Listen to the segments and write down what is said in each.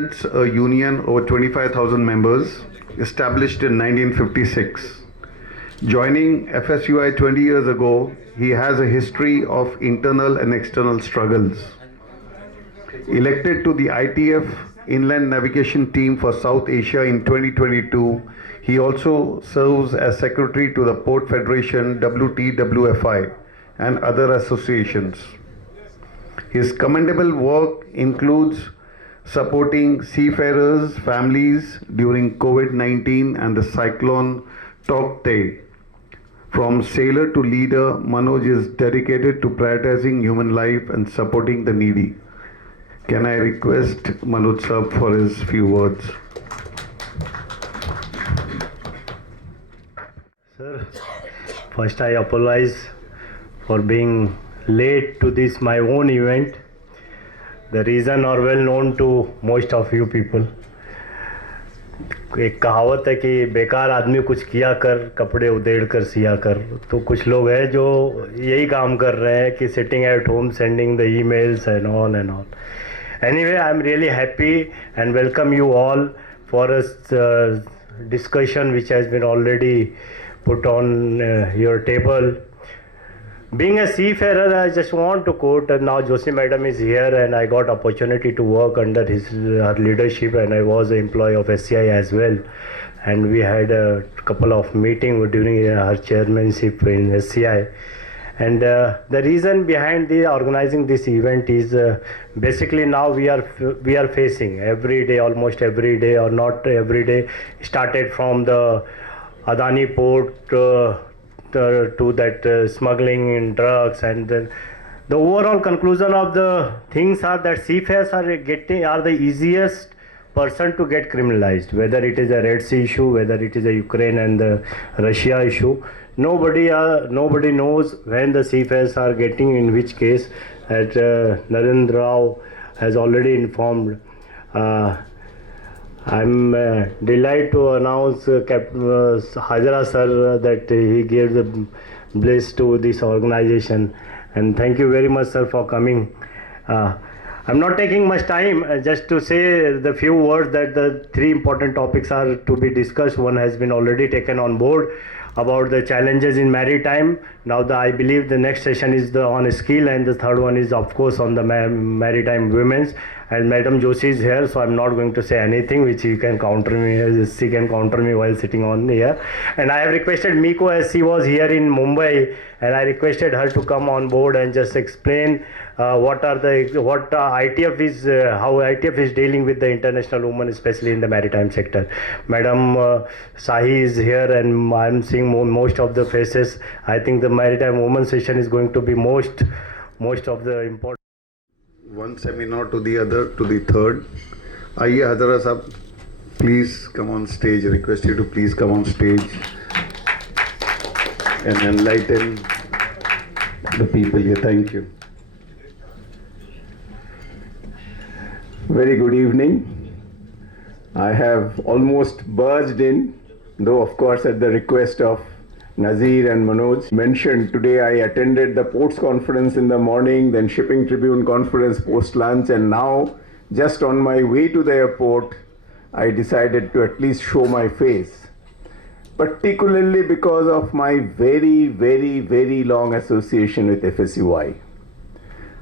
It's a union over 25,000 members, established in 1956. Joining FSUI 20 years ago, he has a history of internal and external struggles. Elected to the ITF Inland Navigation Team for South Asia in 2022, he also serves as secretary to the Port Federation WTWFI and other associations. His commendable work includes supporting seafarers' families during COVID-19 and the cyclone Tauktae. From sailor to leader, Manoj is dedicated to prioritizing human life and supporting the needy. Can I request Manoj sir for his few words? Sir, first I apologize for being late to this my own event. The reason are well known to most of you people. एक कहावत है कि बेकार आदमी कुछ किया कर कपड़े उधेड़ कर सिया कर, तो कुछ लोग हैं जो यही काम कर रहे हैं कि sitting at home sending the emails and all and all. Anyway, I am really happy and welcome you all for a discussion which has been already put on your table. Being a seafarer, I just want to quote, and now Joshi madam is here and I got opportunity to work under her leadership, and I was an employee of SCI as well. And we had a couple of meetings during her chairmanship in SCI. And the reason behind the organizing this event is basically now we are facing every day, almost every day, or not every day, started from the Adani port to that smuggling in drugs, and then the overall conclusion of the things are that seafarers are the easiest person to get criminalized, whether it is a Red Sea issue, whether it is a Ukraine and the Russia issue. Nobody knows when the seafarers are getting in which case. That Narendra Rao has already informed. I'm delighted to announce Hajra sir that he gave the bliss to this organization, and thank you very much sir for coming. I'm not taking much time, just to say the few words that the three important topics are to be discussed. One has been already taken on board about the challenges in maritime. Now I believe the next session is on skill, and the third one is of course on the maritime women's. And Madam Joshi is here, so I'm not going to say anything which she can counter me while sitting on here. And I have requested Miko, as she was here in Mumbai, and I requested her to come on board and just explain what ITF is, how ITF is dealing with the international women, especially in the maritime sector. Madam Sahi is here, and I'm seeing most of the faces. I think the maritime women session is going to be most of the important. One seminar to the other, to the third. Aye, Hazara Sahab, please come on stage. I request you to please come on stage and enlighten the people here. Thank you. Very good evening. I have almost barged in, though of course at the request of Nazir and Manoj mentioned. Today I attended the ports conference in the morning, then Shipping Tribune conference post lunch, and now just on my way to the airport I decided to at least show my face, particularly because of my very long association with FSUI.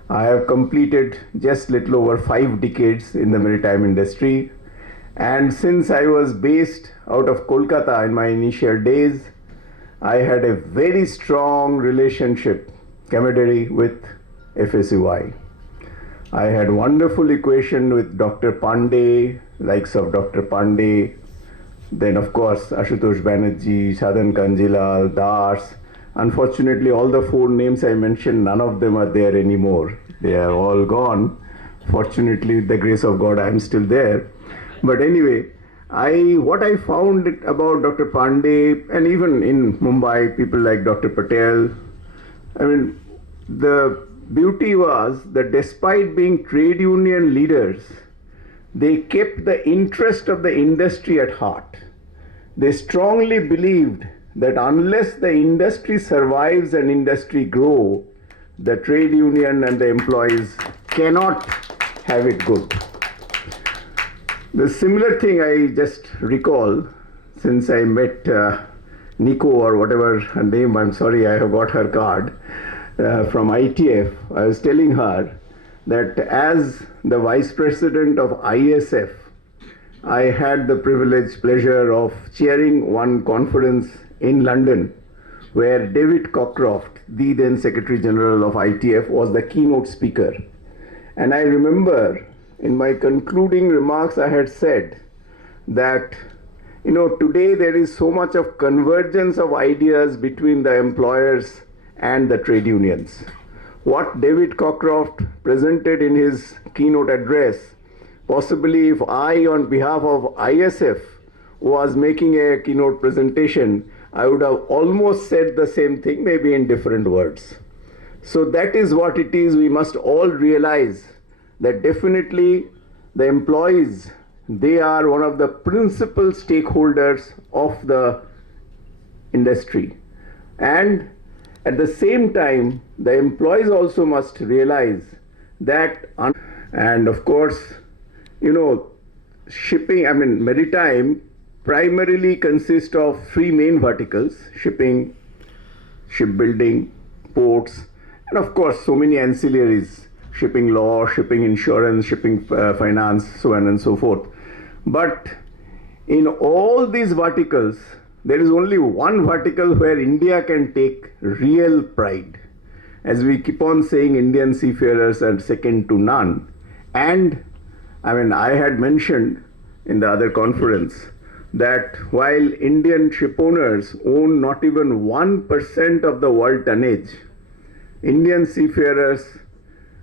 I have completed just little over 5 decades in the maritime industry, and since I was based out of Kolkata in my initial days, I had a very strong relationship, camaraderie with FSUI. I had wonderful equation with Dr. Pandey, likes of Dr. Pandey, then of course Ashutosh Banerjee, Sadhan Kanjilal, Das. Unfortunately, all the 4 names I mentioned, none of them are there anymore. They are all gone. Fortunately, with the grace of God, I am still there. But anyway, what I found about Dr. Pandey, and even in Mumbai, people like Dr. Patel, I mean, the beauty was that despite being trade union leaders, they kept the interest of the industry at heart. They strongly believed that unless the industry survives and industry grow, the trade union and the employees cannot have it good. The similar thing I just recall since I met Nico or whatever her name, I'm sorry, I have got her card from ITF. I was telling her that as the Vice President of ISF, I had the pleasure of chairing one conference in London where David Cockcroft, the then Secretary General of ITF, was the keynote speaker. And I remember in my concluding remarks, I had said that, today there is so much of convergence of ideas between the employers and the trade unions. What David Cockcroft presented in his keynote address, possibly if I, on behalf of ISF, was making a keynote presentation, I would have almost said the same thing, maybe in different words. So that is what it is. We must all realize that definitely the employees, they are one of the principal stakeholders of the industry. And at the same time, the employees also must realize that, and of course, shipping, maritime primarily consists of three main verticals: shipping, shipbuilding, ports, and of course so many ancillaries: shipping law, shipping insurance, shipping finance, so on and so forth. But in all these verticals, there is only one vertical where India can take real pride. As we keep on saying, Indian seafarers are second to none. And I had mentioned in the other conference that while Indian shipowners own not even 1% of the world tonnage, Indian seafarers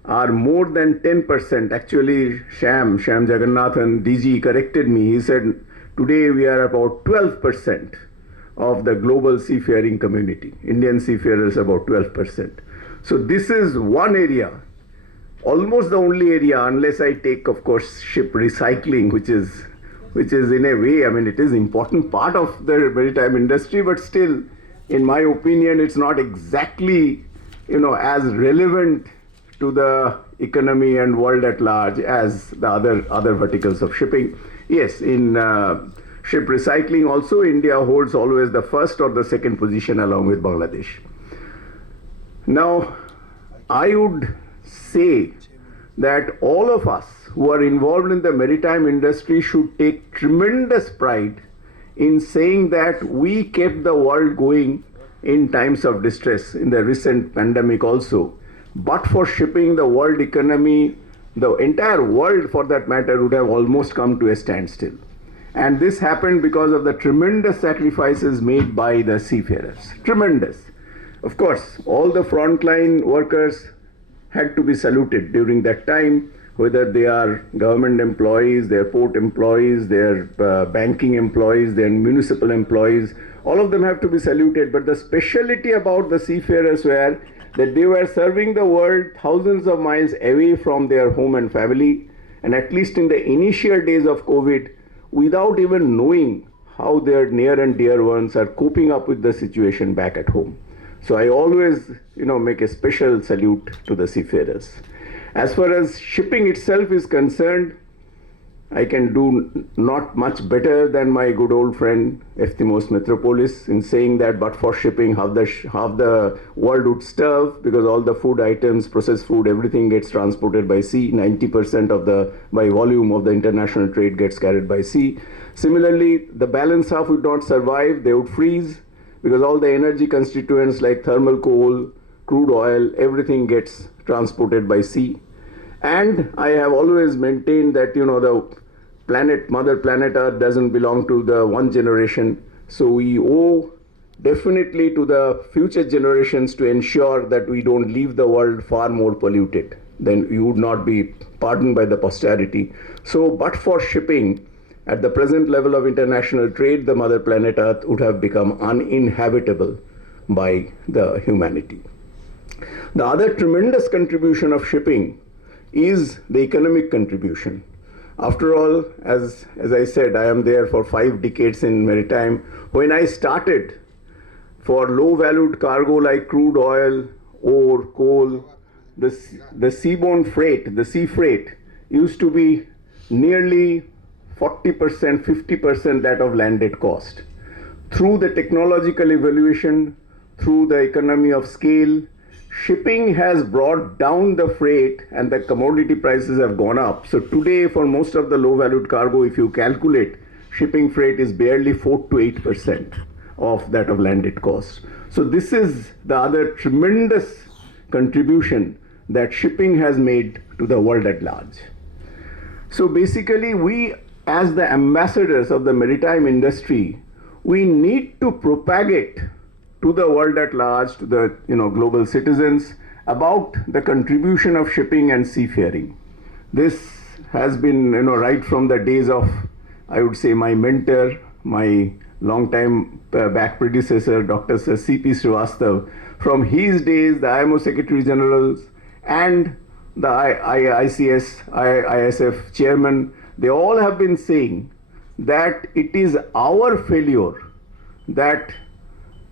are more than 10%. Actually, Sham Jagannathan, DG, corrected me. He said, today we are about 12% of the global seafaring community. Indian seafarers about 12%. So this is one area, almost the only area, unless I take, of course, ship recycling, which is in a way, it is important part of the maritime industry, but still, in my opinion, it's not exactly, as relevant to the economy and world at large as the other verticals of shipping. Yes, in ship recycling also, India holds always the first or the second position along with Bangladesh. Now, I would say that all of us who are involved in the maritime industry should take tremendous pride in saying that we kept the world going in times of distress, in the recent pandemic also. But for shipping, the world economy, the entire world for that matter, would have almost come to a standstill. And this happened because of the tremendous sacrifices made by the seafarers. Tremendous. Of course, all the frontline workers had to be saluted during that time, whether they are government employees, their port employees, their banking employees, their municipal employees. All of them have to be saluted. But the specialty about the seafarers were that they were serving the world thousands of miles away from their home and family, and at least in the initial days of COVID, without even knowing how their near and dear ones are coping up with the situation back at home. So I always, make a special salute to the seafarers. As far as shipping itself is concerned, I can do not much better than my good old friend Efthymos Metropolis in saying that but for shipping, half the world would starve, because all the food items, processed food, everything gets transported by sea. 90% by volume of the international trade gets carried by sea. Similarly, the balance half would not survive. They would freeze, because all the energy constituents like thermal coal, crude oil, everything gets transported by sea. And I have always maintained that, the Mother Planet Earth doesn't belong to the one generation. So we owe definitely to the future generations to ensure that we don't leave the world far more polluted. Then we would not be pardoned by the posterity. So, but for shipping, at the present level of international trade, the Mother Planet Earth would have become uninhabitable by the humanity. The other tremendous contribution of shipping is the economic contribution. After all, as I said, I am there for 5 decades in maritime. When I started, for low-valued cargo like crude oil, ore, coal, the seaborne freight, the sea freight, used to be nearly 40%, 50% that of landed cost. Through the technological evolution, through the economy of scale, shipping has brought down the freight and the commodity prices have gone up. So today for most of the low valued cargo, if you calculate, shipping freight is barely 4 to 8% of that of landed cost. So this is the other tremendous contribution that shipping has made to the world at large. So basically we, as the ambassadors of the maritime industry, we need to propagate to the world at large, to the global citizens, about the contribution of shipping and seafaring. This has been right from the days of, I would say, my mentor, my long-time back predecessor, Dr. Sir C.P. Srivastav. From his days, the IMO Secretary Generals and the ISF chairman, they all have been saying that it is our failure that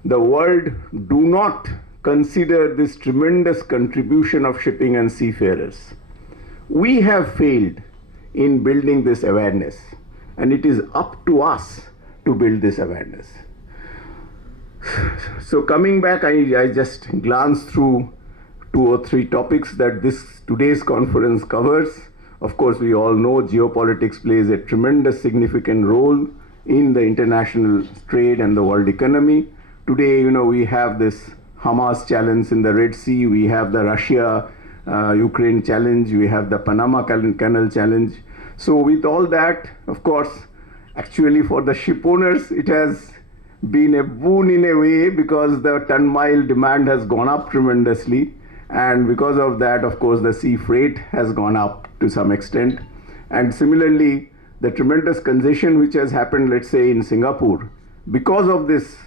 the world do not consider this tremendous contribution of shipping and seafarers. We have failed in building this awareness, and it is up to us to build this awareness. So coming back, I just glanced through 2 or 3 topics that today's conference covers. Of course, we all know geopolitics plays a tremendous significant role in the international trade and the world economy. Today, we have this Hamas challenge in the Red Sea, we have the Russia-Ukraine challenge, we have the Panama Canal challenge. So with all that, of course, actually for the ship owners, it has been a boon in a way because the ton-mile demand has gone up tremendously. And because of that, of course, the sea freight has gone up to some extent. And similarly, the tremendous congestion which has happened, let's say, in Singapore, because of this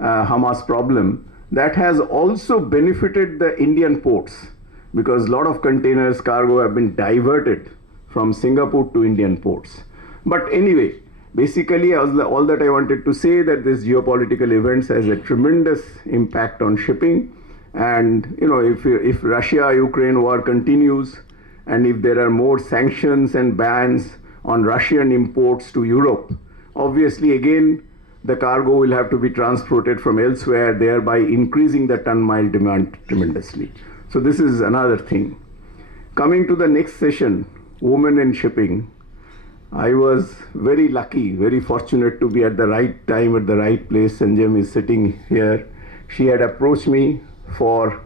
Hamas problem, that has also benefited the Indian ports because a lot of containers, cargo have been diverted from Singapore to Indian ports. But anyway, basically all that I wanted to say that this geopolitical events has a tremendous impact on shipping. And if Russia-Ukraine war continues and if there are more sanctions and bans on Russian imports to Europe, obviously again the cargo will have to be transported from elsewhere, thereby increasing the ton-mile demand tremendously. So this is another thing. Coming to the next session, women in shipping. I was very lucky, very fortunate to be at the right time, at the right place. Sanjam is sitting here. She had approached me for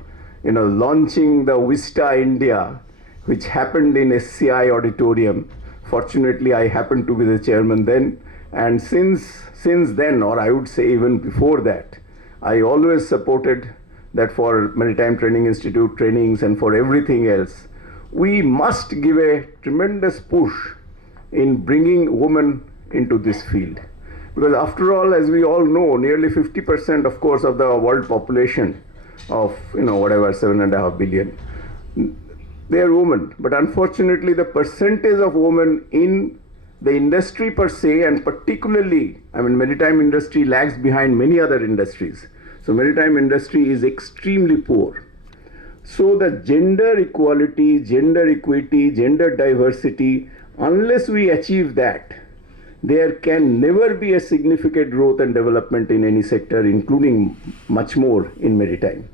launching the Vista India, which happened in SCI auditorium. Fortunately, I happened to be the chairman then. And since then, or I would say even before that, I always supported that for Maritime Training Institute trainings and for everything else, we must give a tremendous push in bringing women into this field. Because after all, as we all know, nearly 50% of course of the world population of 7.5 billion, they are women. But unfortunately, the percentage of women in the industry per se, and particularly, maritime industry lags behind many other industries. So maritime industry is extremely poor. So the gender equality, gender equity, gender diversity, unless we achieve that, there can never be a significant growth and development in any sector, including much more in maritime.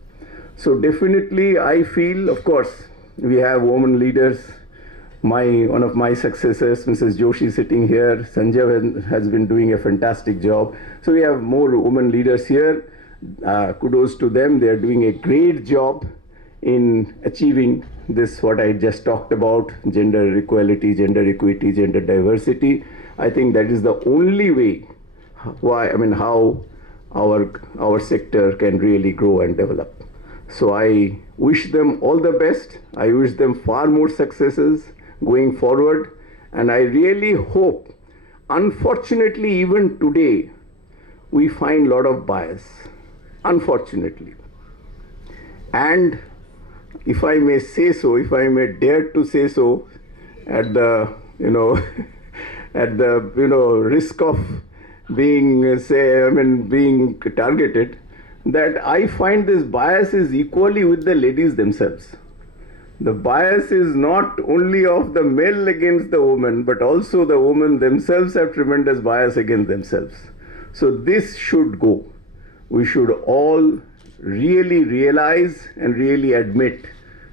So definitely I feel, of course, we have women leaders. One of my successors, Mrs. Joshi, sitting here, Sanjay has been doing a fantastic job. So we have more women leaders here. Kudos to them. They are doing a great job in achieving this, what I just talked about, gender equality, gender equity, gender diversity. I think that is the only way how our sector can really grow and develop. So I wish them all the best. I wish them far more successes going forward. And I really hope, unfortunately, even today, we find a lot of bias, unfortunately. And if I may say so, if I may dare to say so, at the, risk of being, being targeted, that I find this bias is equally with the ladies themselves. the bias is not only of the male against the woman, but also the women themselves have tremendous bias against themselves. So this should go. We should all really realize and really admit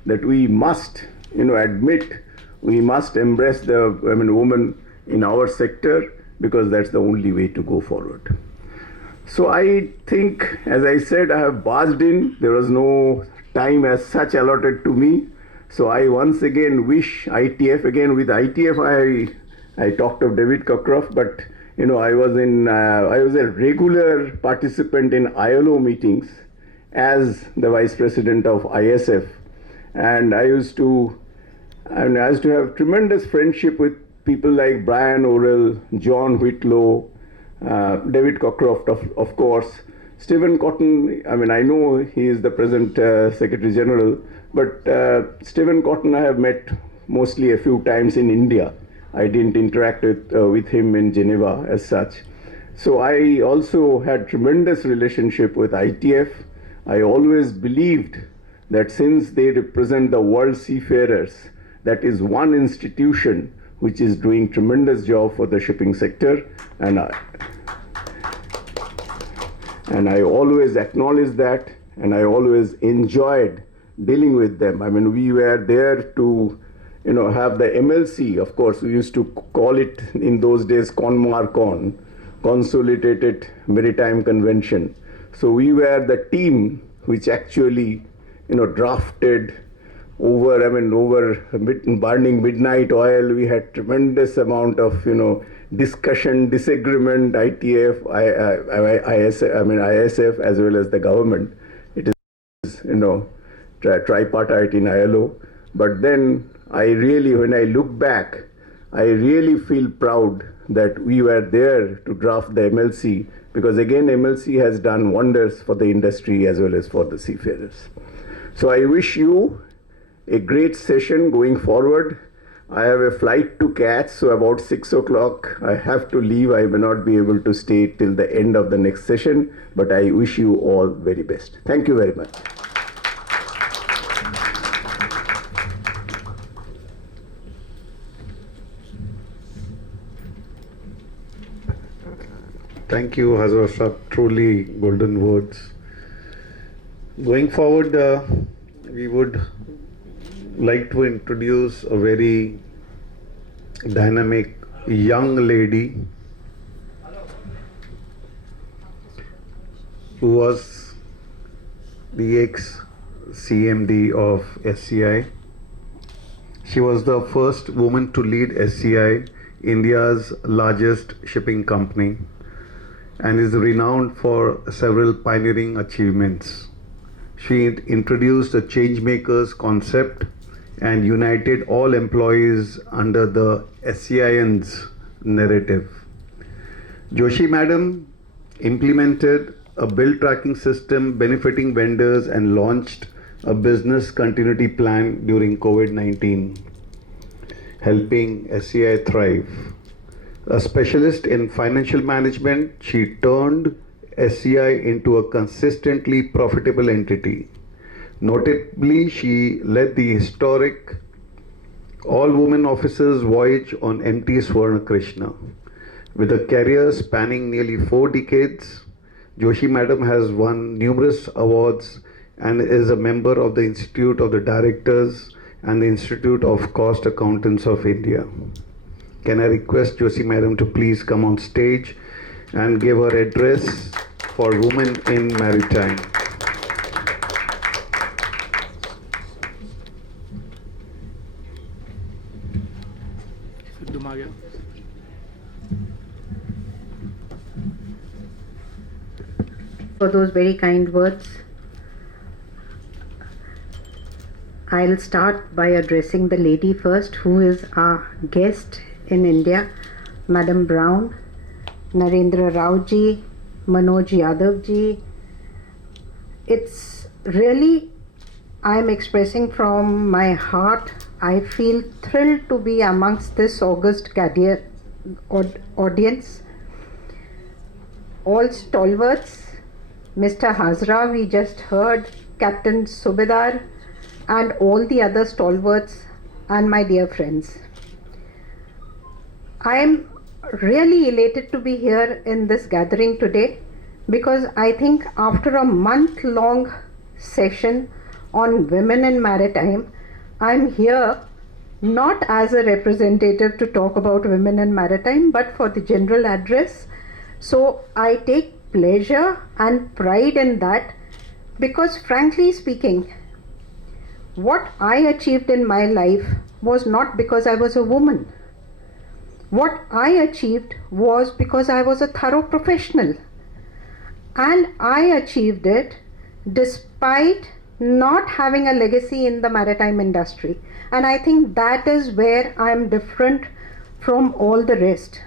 that we must, we must embrace the woman in our sector, because that's the only way to go forward. So I think, as I said, I have barged in. There was no time as such allotted to me. So I once again wish ITF, again with ITF I talked of David Cockcroft, but I was a regular participant in ILO meetings as the vice president of ISF, and I used to have tremendous friendship with people like Brian Orrell, John Whitlow, David Cockcroft, of course, Stephen Cotton. I know he is the present Secretary General, but Stephen Cotton I have met mostly a few times in India. I didn't interact with him in Geneva as such. So I also had tremendous relationship with ITF. I always believed that since they represent the world seafarers, that is one institution which is doing tremendous job for the shipping sector, and I always acknowledge that, and I always enjoyed dealing with them. We were there to have the MLC, of course, we used to call it in those days CONMARCON, Consolidated Maritime Convention. So we were the team which actually, drafted over burning midnight oil. We had tremendous amount of, discussion, disagreement, ITF, ISF, as well as the government. It is, tripartite in ILO. But then when I look back, I really feel proud that we were there to draft the MLC, because again, MLC has done wonders for the industry as well as for the seafarers. So I wish you a great session going forward. I have a flight to catch, so about 6 o'clock I have to leave. I may not be able to stay till the end of the next session, but I wish you all very best. Thank you very much. Thank you, Hazrat Sahib. Truly golden words. Going forward, we would like to introduce a very dynamic young lady who was the ex-CMD of SCI. She was the first woman to lead SCI, India's largest shipping company, and is renowned for several pioneering achievements. She introduced the Changemakers concept and united all employees under the SCIN's narrative. Joshi Madam implemented a bill tracking system benefiting vendors and launched a business continuity plan during COVID-19, helping SCI thrive. A specialist in financial management, she turned SCI into a consistently profitable entity. Notably, she led the historic all-women officers voyage on MT Swarna Krishna. With a career spanning nearly 4 decades, Joshi Madam has won numerous awards and is a member of the Institute of the Directors and the Institute of Cost Accountants of India. Can I request Joshi Madam to please come on stage and give her address for women in maritime. For those very kind words. I'll start by addressing the lady first, who is our guest in India, Madam Brown, Narendra Rao ji, Manoj Yadav ji. It's really, I'm expressing from my heart, I feel thrilled to be amongst this august audience. All stalwarts, Mr. Hazra, we just heard, Captain Subedar, and all the other stalwarts and my dear friends. I am really elated to be here in this gathering today because I think after a month-long session on women in maritime, I'm here not as a representative to talk about women in maritime, but for the general address. So I take pleasure and pride in that because, frankly speaking, what I achieved in my life was not because I was a woman. What I achieved was because I was a thorough professional. And I achieved it despite not having a legacy in the maritime industry. And I think that is where I am different from all the rest.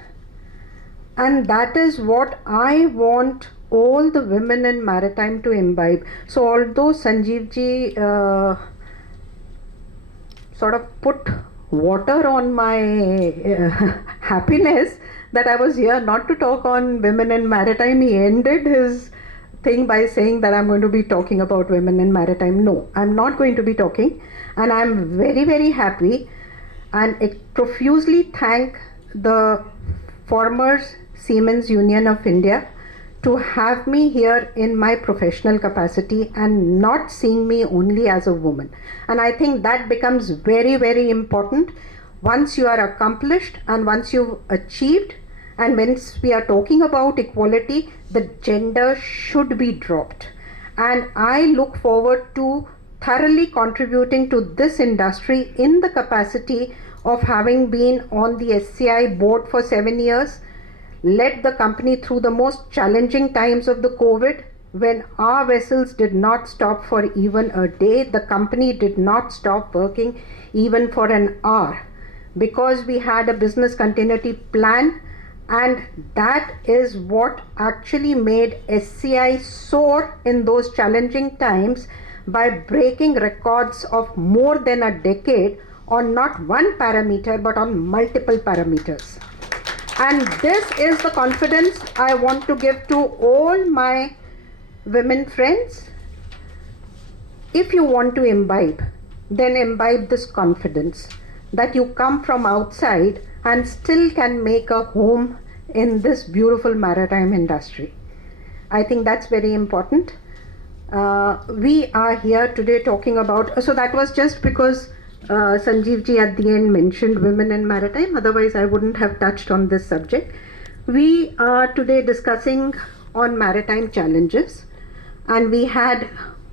And that is what I want all the women in maritime to imbibe. So although Sanjeev ji sort of put water on my happiness that I was here not to talk on women in maritime, he ended his thing by saying that I'm going to be talking about women in maritime. No, I'm not going to be talking, and I'm very, very happy and profusely thank the Farmers Seamen's Union of India to have me here in my professional capacity and not seeing me only as a woman. And I think that becomes very, very important once you are accomplished and once you've achieved. And once we are talking about equality, the gender should be dropped. And I look forward to thoroughly contributing to this industry in the capacity of having been on the SCI board for 7 years, led the company through the most challenging times of the COVID, when our vessels did not stop for even a day. The company did not stop working even for an hour because we had a business continuity plan, and that is what actually made SCI soar in those challenging times by breaking records of more than a decade on not one parameter but on multiple parameters. And this is the confidence I want to give to all my women friends. If you want to imbibe, then imbibe this confidence that you come from outside and still can make a home in this beautiful maritime industry. I think that's very important. We are here today talking about, so that was just because Sanjeev ji at the end mentioned women in maritime, otherwise I wouldn't have touched on this subject. We are today discussing on maritime challenges, and we had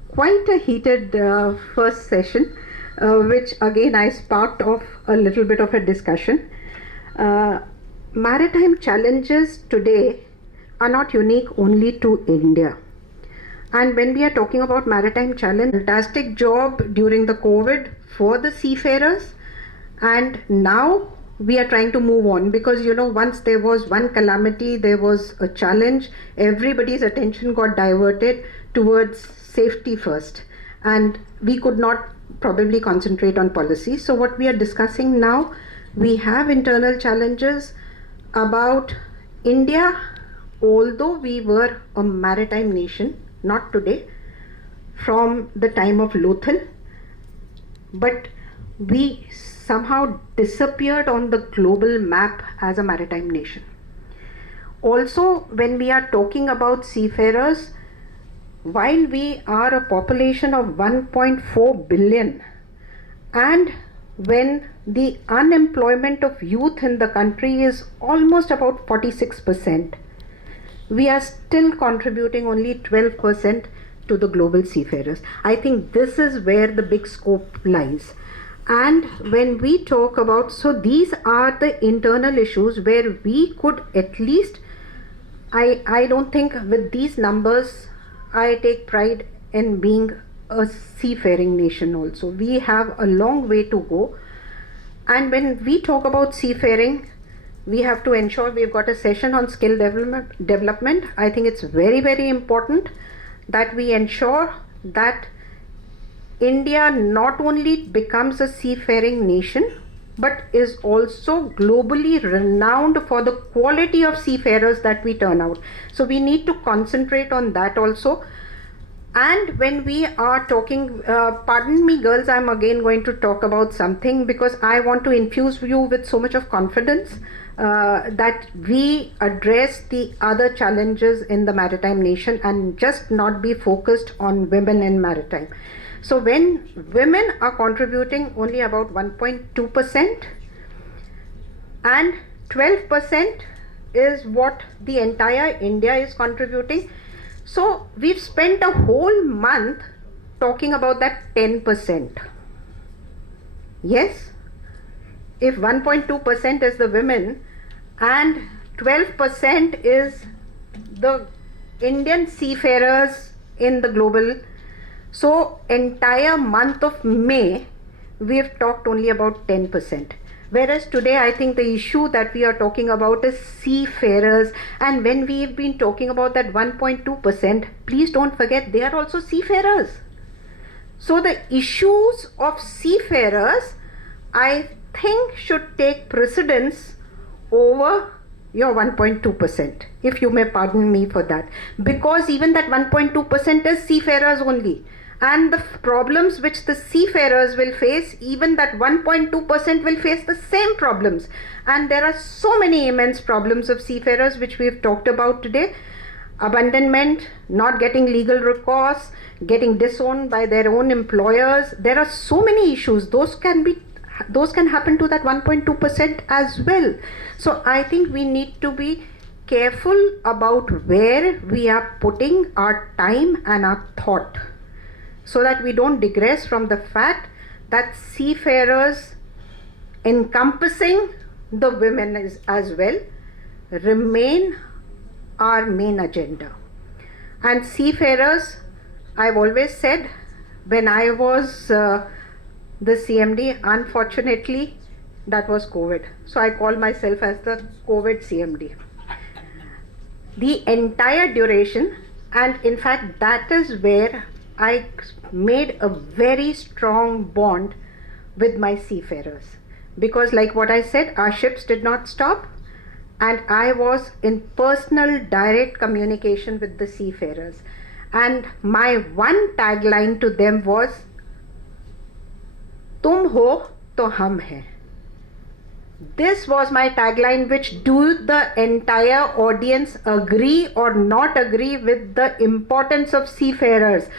quite a heated first session, which again I sparked off a little bit of a discussion. Maritime challenges today are not unique only to India. And when we are talking about maritime challenge, fantastic job during the COVID for the seafarers, and now we are trying to move on because, you know, once there was one calamity, there was a challenge, everybody's attention got diverted towards safety first, and we could not probably concentrate on policy. So what we are discussing now, we have internal challenges about India. Although we were a maritime nation, not today, from the time of Lothal, but we somehow disappeared on the global map as a maritime nation. Also, when we are talking about seafarers, while we are a population of 1.4 billion, and when the unemployment of youth in the country is almost about 46%, we are still contributing only 12% to the global seafarers. I think this is where the big scope lies. And when we talk about, so these are the internal issues where we could at least, I don't think with these numbers, I take pride in being a seafaring nation also. We have a long way to go. And when we talk about seafaring, we have to ensure we've got a session on skill development. I think it's very, very important that we ensure that India not only becomes a seafaring nation, but is also globally renowned for the quality of seafarers that we turn out. So we need to concentrate on that also. And when we are talking, pardon me girls, I'm again going to talk about something because I want to infuse you with so much of confidence that we address the other challenges in the maritime nation and just not be focused on women in maritime. So when women are contributing only about 1.2% and 12% is what the entire India is contributing. So we've spent a whole month talking about that 10%. Yes, if 1.2% is the women and 12% is the Indian seafarers in the global, so entire month of May we've talked only about 10%. Whereas today I think the issue that we are talking about is seafarers, and when we've been talking about that 1.2%, please don't forget they are also seafarers. So the issues of seafarers I think should take precedence over your 1.2%, if you may pardon me for that, because even that 1.2% is seafarers only, and the problems which the seafarers will face, even that 1.2% will face the same problems. And there are so many immense problems of seafarers which we've talked about today: abandonment, not getting legal recourse, getting disowned by their own employers. There are so many issues. Those can happen to that 1.2% as well. So I think we need to be careful about where we are putting our time and our thought, so that we don't digress from the fact that seafarers, encompassing the women as well, remain our main agenda. And seafarers, I've always said, when I was the CMD, unfortunately that was COVID, so I call myself as the COVID CMD. The entire duration, and in fact that is where I made a very strong bond with my seafarers, because like what I said, our ships did not stop, and I was in personal direct communication with the seafarers, and my one tagline to them was, "Tum ho to hum hai." This was my tagline, which do the entire audience agree or not agree with the importance of seafarers?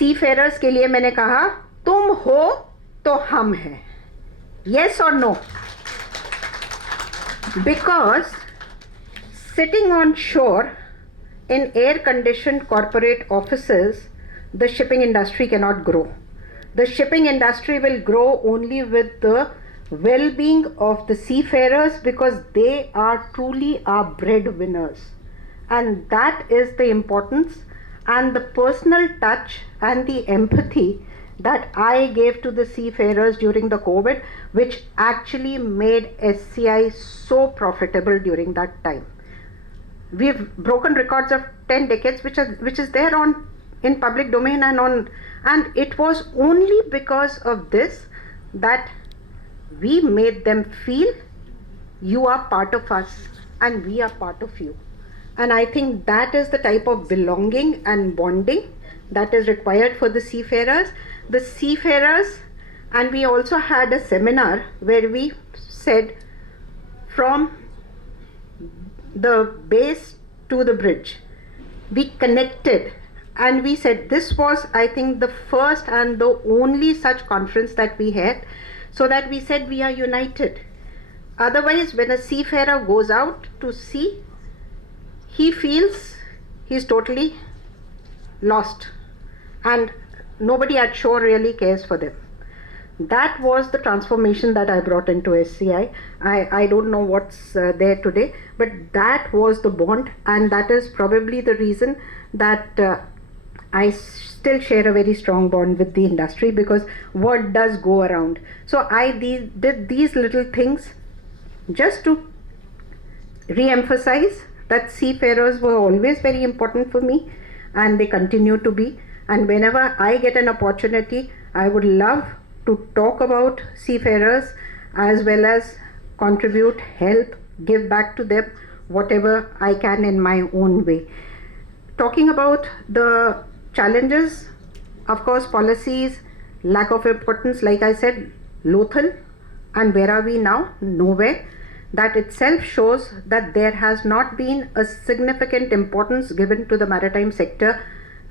Seafarers के लिए मैंने कहा, तुम हो तो हम हैं. Yes or no? Because sitting on shore in air-conditioned corporate offices, the shipping industry cannot grow. The shipping industry will grow only with the well-being of the seafarers, because they are truly our breadwinners. And that is the importance and the personal touch and the empathy that I gave to the seafarers during the COVID, which actually made SCI so profitable during that time. We've broken records of 10 decades, which is there in public domain, and it was only because of this that we made them feel you are part of us and we are part of you. And I think that is the type of belonging and bonding that is required for the seafarers. The seafarers, and we also had a seminar where we said from the base to the bridge, we connected, and we said this was, I think, the first and the only such conference that we had, so that we said we are united. Otherwise, when a seafarer goes out to sea, he feels he's totally lost, and nobody at shore really cares for them. That was the transformation that I brought into SCI. I don't know what's there today, but that was the bond, and that is probably the reason that I still share a very strong bond with the industry, because word does go around. So I did these little things just to re-emphasize that seafarers were always very important for me, and they continue to be. And whenever I get an opportunity, I would love to talk about seafarers, as well as contribute, help, give back to them whatever I can in my own way. Talking about the challenges, of course, policies, lack of importance, like I said, Lothal, and where are we now? Nowhere. That itself shows that there has not been a significant importance given to the maritime sector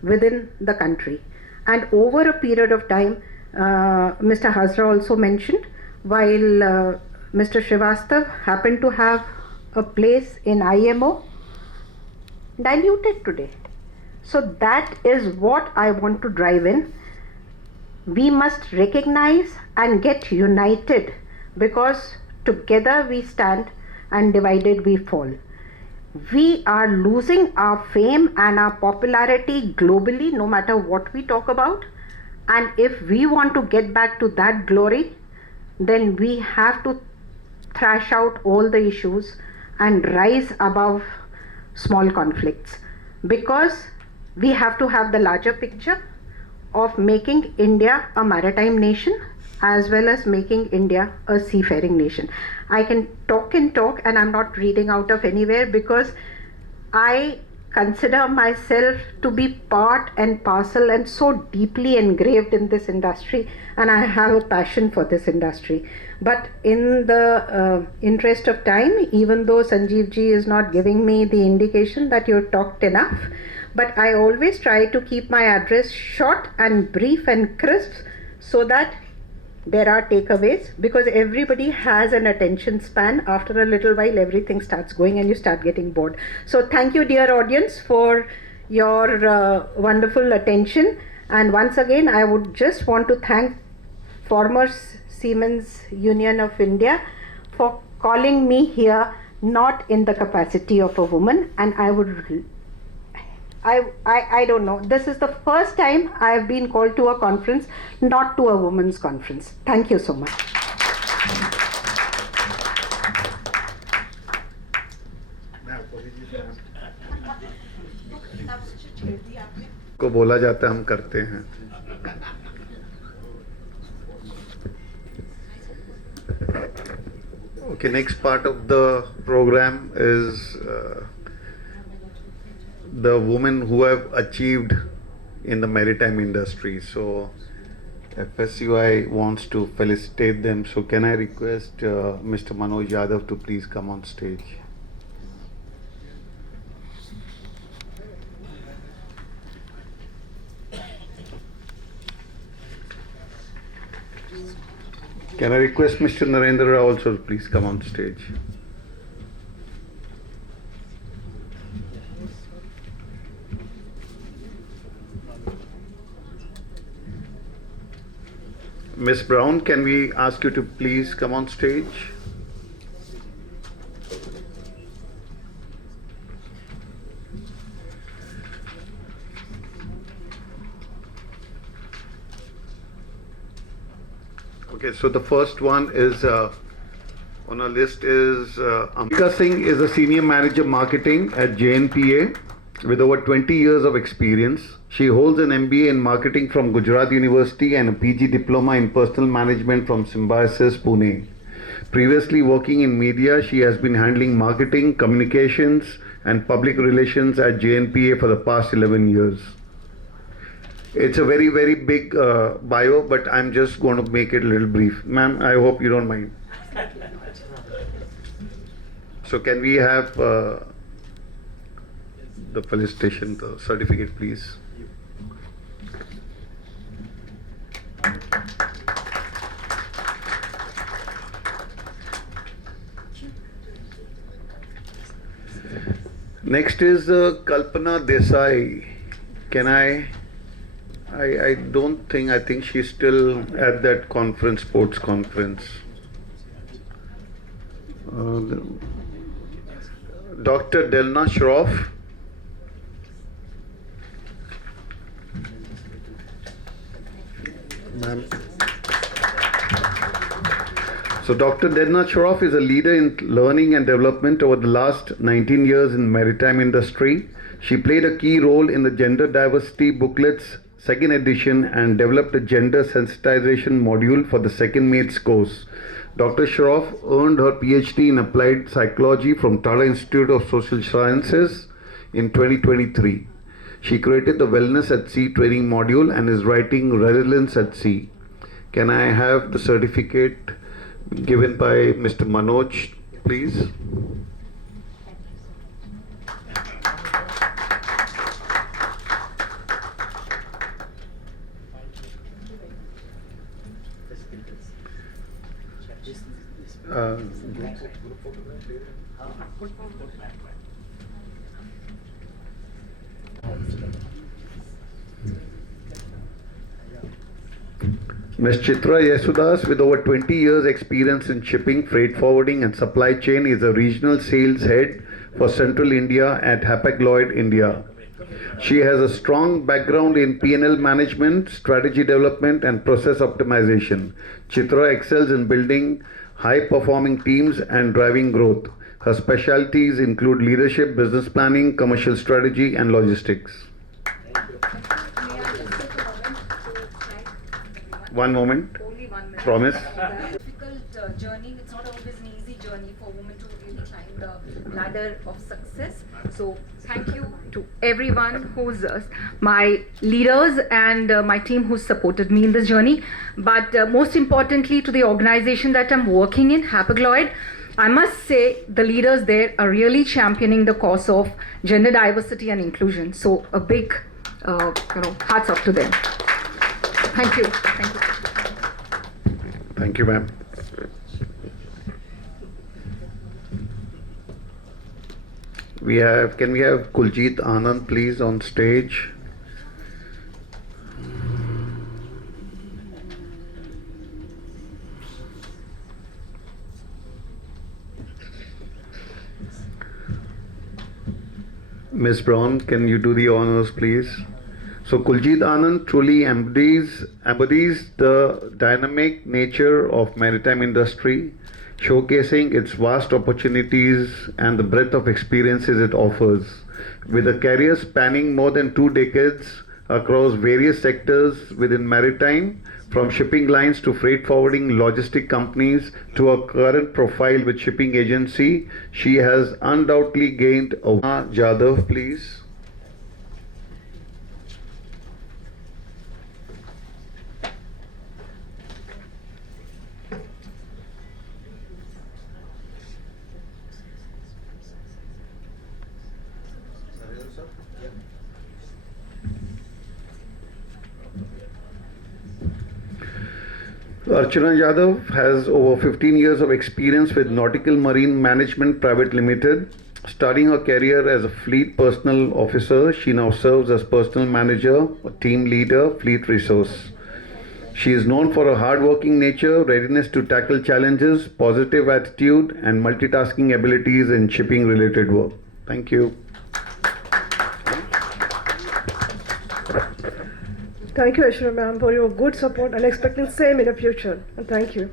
within the country. And over a period of time, Mr. Hazra also mentioned, while Mr. Srivastav happened to have a place in IMO, diluted today. So that is what I want to drive in. We must recognize and get united, because together we stand and divided we fall. We are losing our fame and our popularity globally, no matter what we talk about. And if we want to get back to that glory, then we have to thrash out all the issues and rise above small conflicts, because we have to have the larger picture of making India a maritime nation as well as making India a seafaring nation. I can talk and talk, and I'm not reading out of anywhere, because I consider myself to be part and parcel and so deeply engraved in this industry, and I have a passion for this industry. But in the interest of time, even though Sanjeev ji is not giving me the indication that you've talked enough, but I always try to keep my address short and brief and crisp, so that there are takeaways, because everybody has an attention span. After a little while, everything starts going and you start getting bored. So thank you, dear audience, for your wonderful attention. And once again, I would just want to thank former Seamen's Union of India for calling me here, not in the capacity of a woman. And I don't know. This is the first time I have been called to a conference, not to a women's conference. Thank you so much. को बोला जाता है, हम करते हैं. Okay, next part of the program is the women who have achieved in the maritime industry. So FSUI wants to felicitate them. So can I request Mr. Manoj Yadav to please come on stage? Can I request Mr. Narendra Rao also to please come on stage? Ms. Brown, can we ask you to please come on stage? Okay, so the first one is on our list is Amrita Singh is a senior manager marketing at JNPA with over 20 years of experience. She holds an MBA in marketing from Gujarat University and a PG diploma in personal management from Symbiosis, Pune. Previously working in media, she has been handling marketing, communications and public relations at JNPA for the past 11 years. It's a very, very big bio, but I'm just going to make it a little brief. Ma'am, I hope you don't mind. So can we have the felicitation, the certificate, please? Next is Kalpana Desai. Can I don't think, I think she's still at that conference, sports conference. Dr. Delna Shroff. Ma'am. So Dr. Delna Shroff is a leader in learning and development over the last 19 years in maritime industry. She played a key role in the gender diversity booklets second edition and developed a gender sensitization module for the second mates course. Dr. Shroff earned her PhD in applied psychology from Tata Institute of Social Sciences in 2023. She created the Wellness at Sea training module and is writing Resilience at Sea. Can I have the certificate given by Mr. Manoj, please? Ms. Chitra Yesudas, with over 20 years experience in shipping, freight forwarding and supply chain, is a regional sales head for Central India at Hapag-Lloyd India. She has a strong background in P&L management, strategy development and process optimization. Chitra excels in building high-performing teams and driving growth. Her specialties include leadership, business planning, commercial strategy and logistics. One moment. Only 1 minute. Promise. Difficult journey. It's not always an easy journey for women to really climb the ladder of success. So thank you to everyone who's my leaders and my team who's supported me in this journey. But most importantly, to the organization that I'm working in, Hapag-Lloyd, I must say the leaders there are really championing the cause of gender diversity and inclusion. So a big, hats off to them. Thank you. Thank you. Thank you, ma'am. Can we have Kuljit Anand, please, on stage? Ms. Brown, can you do the honors, please? So Kuljit Anand truly embodies the dynamic nature of maritime industry, showcasing its vast opportunities and the breadth of experiences it offers. With a career spanning more than 2 decades across various sectors within maritime, from shipping lines to freight forwarding logistic companies to her current profile with shipping agency, she has undoubtedly gained a Jadhav, please. Archana Yadav has over 15 years of experience with Nautical Marine Management Private Limited. Starting her career as a fleet personnel officer, she now serves as personal manager, team leader, fleet resource. She is known for her hard-working nature, readiness to tackle challenges, positive attitude, and multitasking abilities in shipping-related work. Thank you. Thank you, Aishwarya ma'am, for your good support and expecting same in the future. And thank you.